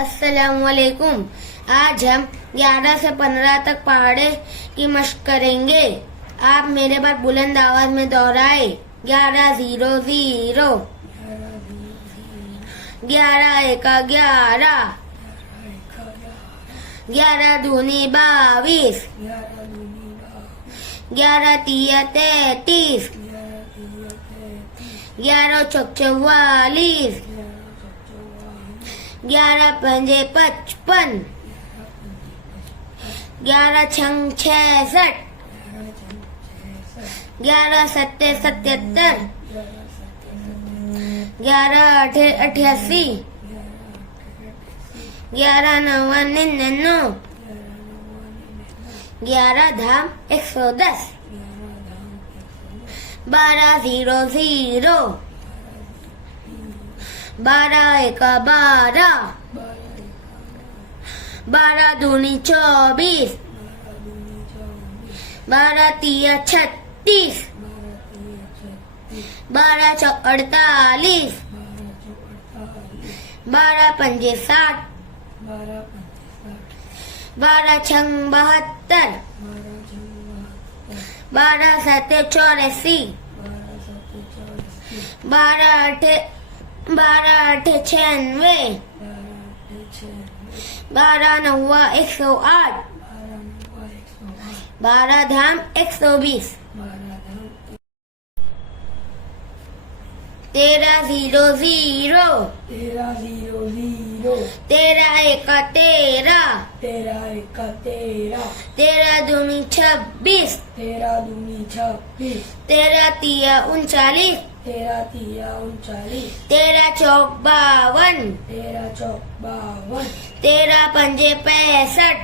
अस्सलामुअलैकुम। आज हम 11 से 15 तक पहाड़े की मशक करेंगे। आप मेरे बाद बुलंद आवाज में दोहराए। 11-0-0, 11-1-11, 11-2-22, 11-3-33, 11-4-44, 11-5-55, 11-6-66, 11-7-77, 11-8-88, 11-9-99, 11-110, 12-0-0, 12-1-12, 12-2-24, 12-3-36, 12-4-48, 12-5-60, 12-6-72, 12-7-84, 12-8-96, 12-9-108, 12-120, 13-0-0, 13-1-13, 13-2-26, 13-3-39, 13-4-52, 13-5-65,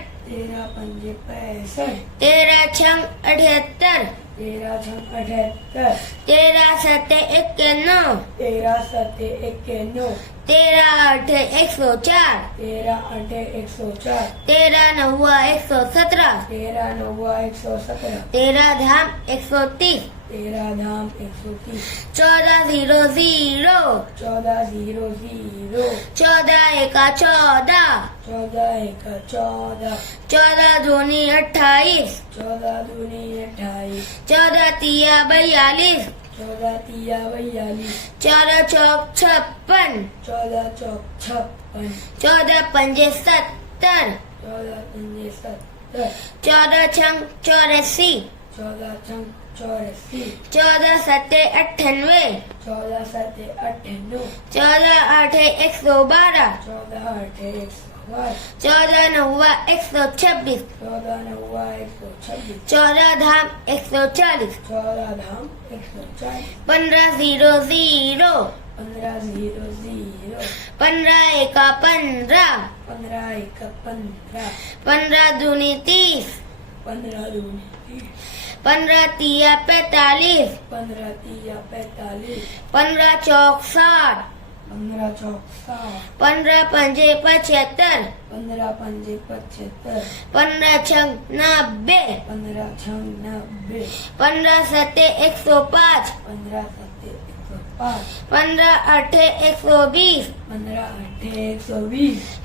13-6-78, 13-7-91, 13-8-104, 13-9-117, 13-130, 14-0-0, 14-1-14, 14-2-28, 14-3-42, 14-4-56, 14-5-70, 14-6-84, 14-7-98, 14-8-112, 14-9-126, 14-140, 15-0-0, 15-1-15, 15-2-30, 15-3-45, 15-4-60, 15-5-75, 15-6-90, 15-7-105, 15-8-120,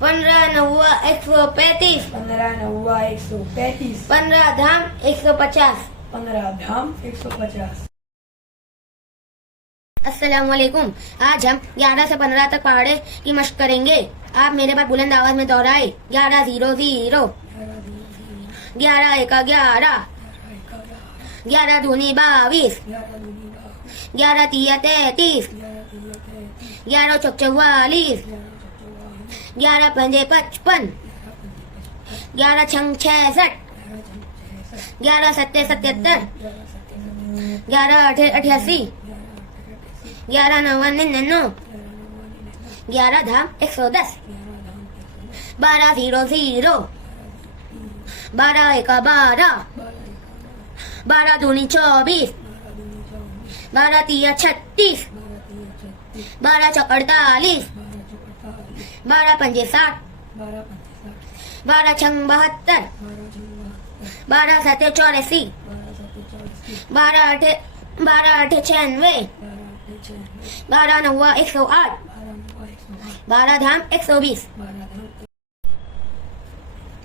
15-9-135, 15-150, 15-150। अस्सलामुअलैकुम। आज हम 11 से 15 तक पहाड़े की मशक करेंगे। आप मेरे बाद बुलंद आवाज में दोहराए। 11-0-0, 11-1-11, 11-2-22, 11-3-33, 11-4-44, 11-5-55, 11-6-66, 11-7-77, 11-8-88, 11-9-99, 11-110, 12-0-0, 12-1-12, 12-2-24, 12-3-36, 12-4-48, 12-5-60, 12-6-72, 12-7-84, 12-8-96, 12-9-108, 12-120.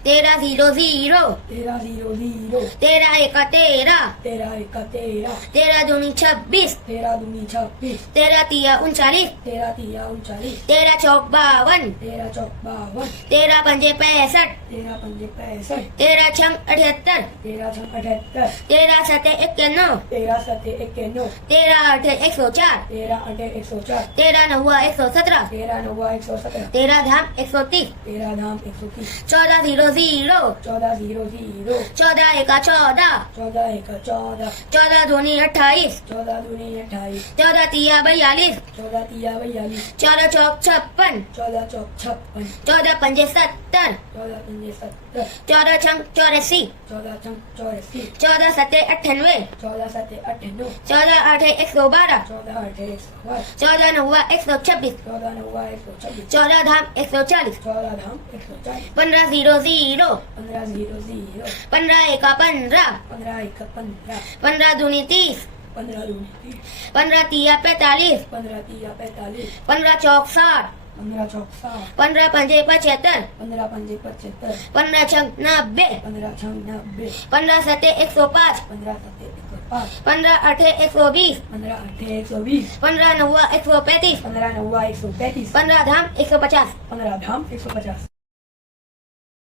13 0 0, 13 0 0, 13 1 13, 13 1 13, 13 दूनी 26, 13 दूनी 26, 13 तिया 39, 13 तिया 39, 13 चौक 52, 13 चौक 52, 13 पंजे 65, 13 पंजे 65, 13 छंग 78, 13 छंग 78, 13 सते 91, 13 सते 91, 13 8 104, 13 8 104, 13 9 117, 13 9 117, 13 धाम 130, 13 धाम 130, 14 0 0, 14 0 0, 14 1 14, 14 1 14, 14 दूनी 28, 14 दूनी 28, 14 तिया 42, 14 तिया 42, 14 चौक 56, 14 चौक 56, 14 पंजे 70, 14 पंजे 70, 14 छंग 84, 14 छंग 84, 14 सते 98, 14 सते 98, 14 8 112, 14 8 112, 14 9 126, 14 9 126, 14 धाम 140, 14 धाम 140, 15 0 0, 15 0 0, 15 1 15, 15 1 15, 15 दूनी 30, 15 दूनी 30, 15 तिया 45, 15 तिया 45, 15 चौक 60, 15 चौक 60, 15 पंजे 75, 15 पंजे 75, 15 छंग 90, 15 छंग 90, 15 सते 105, 15 सते 105, 15 8 120, 15 8 120, 15 9 135, 15 9 135, 15 धाम 150. 15 धाम 150.